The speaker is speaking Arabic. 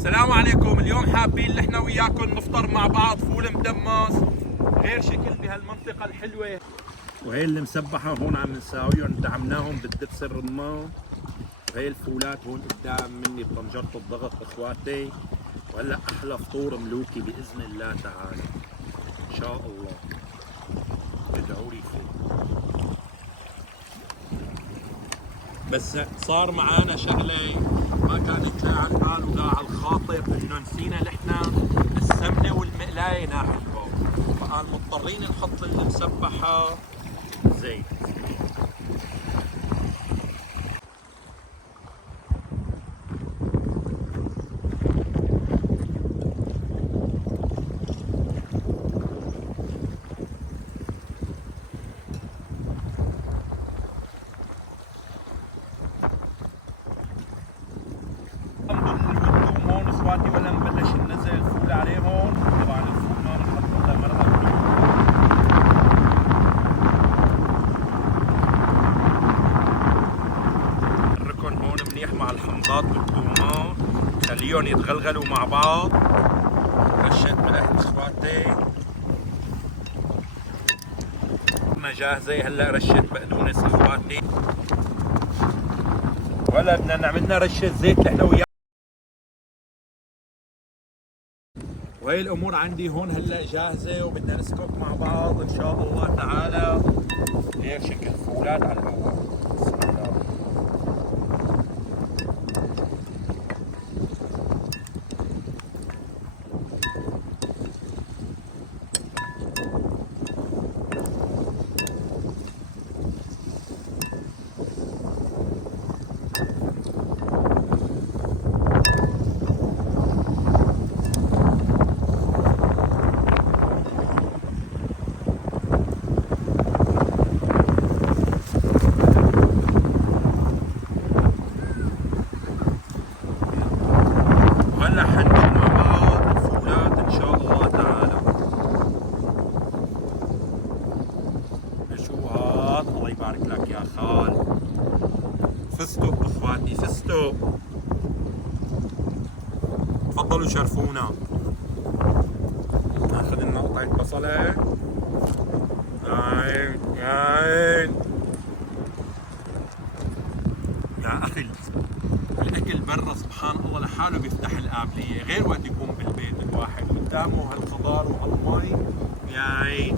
السلام عليكم. اليوم حابين نحن وياكم نفطر مع بعض فول مدمس غير شكل بهالمنطقة الحلوة. وهي اللي مسبحة هون عم نساويهم، دعمناهم بالدبس الرمان. وهي الفولات هون قدام مني بطنجرة الضغط اخواتي. وهلا احلى فطور ملوكي باذن الله تعالى ان شاء الله. ادعوا لي فيه. بس صار معانا شغله ما كانت لا على البال ولا على الخاطر، انه نسينا نحن السمنه والمقلايه ناخذهم، فقال مضطرين نحط المسبحه زيت. الثوم هون اخواتي ولا نبلش ننزل الفول عليهم. طبعا الفول ما بنحط الا مرقه. نحركهم هون منيح مع الحمضات والثومات، خليهم يتغلغلوا مع بعض. رشة ملح اخواتي جاهزة. هلا رشة بقدونس اخواتي، ولا بدنا نعملنا رشة زيت نحن وياه. وهي الامور عندي هون هلا جاهزه، وبدنا نسكت مع بعض ان شاء الله تعالى. هيك شكل فولاد على الاول. بسم الله. وهلا حندق مع بعض الفولاد ان شاء الله تعالى. شو هاد؟ الله يبارك لك يا خال. فستق اخواتي، فستق. تفضلوا شرفونا. ناخذ لنا قطعة بصلة. عين عين يا اخي. الاكل برا سبحان الله لحاله بيفتح القابليه، غير وقت يكون بالبيت الواحد قدامه هالخضار وهالمي. يا عين.